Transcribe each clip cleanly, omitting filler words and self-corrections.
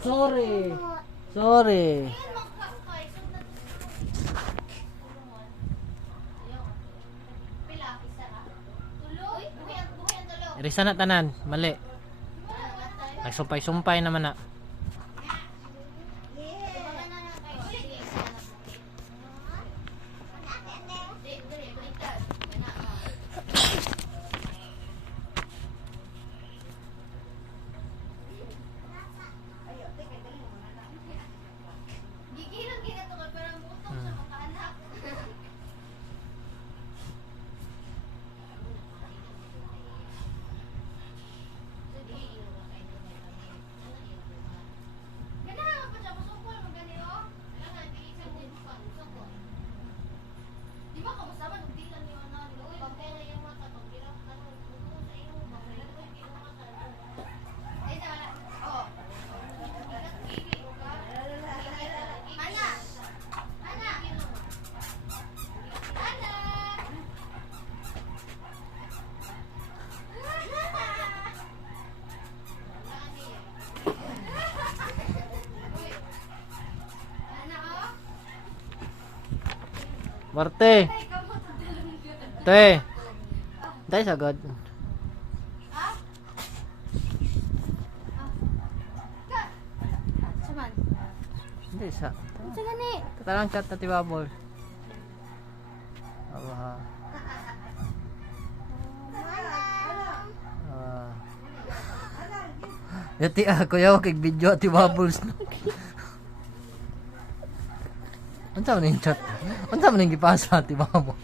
Sorry. Sorry. Irisa na tanan, mali. Nagsumpay-sumpay naman na. Marte. Te. Dai sagad. Hindi sa. Sa gani. Tatarang chat na tibabol. Aba. Yati ako yaw kay video tibabol. Unsa man yung chat? Unsa man yung gipasa ti mamo?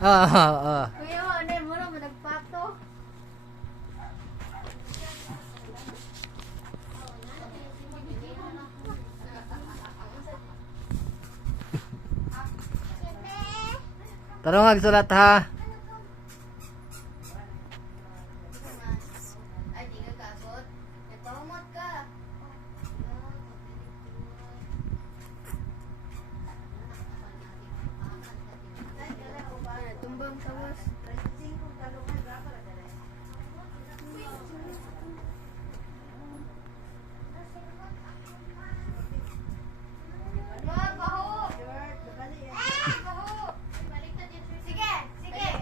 Kuya mo, ano mo na nagpato? Tarong agsulat ha. Ay, di ka kasot. Nagpamot ka. Tumbang tawas.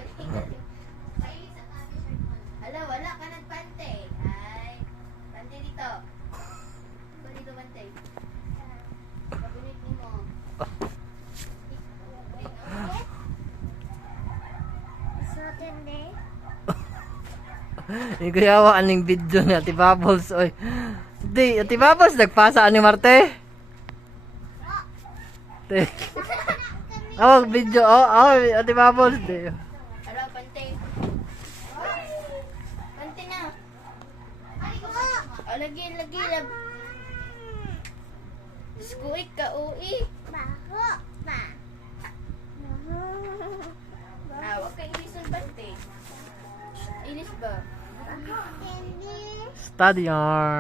Sige, sige. Ala, wala ka nagpante. Ay, pante dito. Ito dito pante. Pabunit mo. Ni kuyawa aning video ni Ate Bubbles oy. Di, Ate Bubbles nagpasa ani Marte. Te. Awag video Ate Bubbles di. Ala, pante. Pante na. Oh, lagi. Skuik ka, ui. Wag ka ilisun pante. Ilis ba? Study yarn.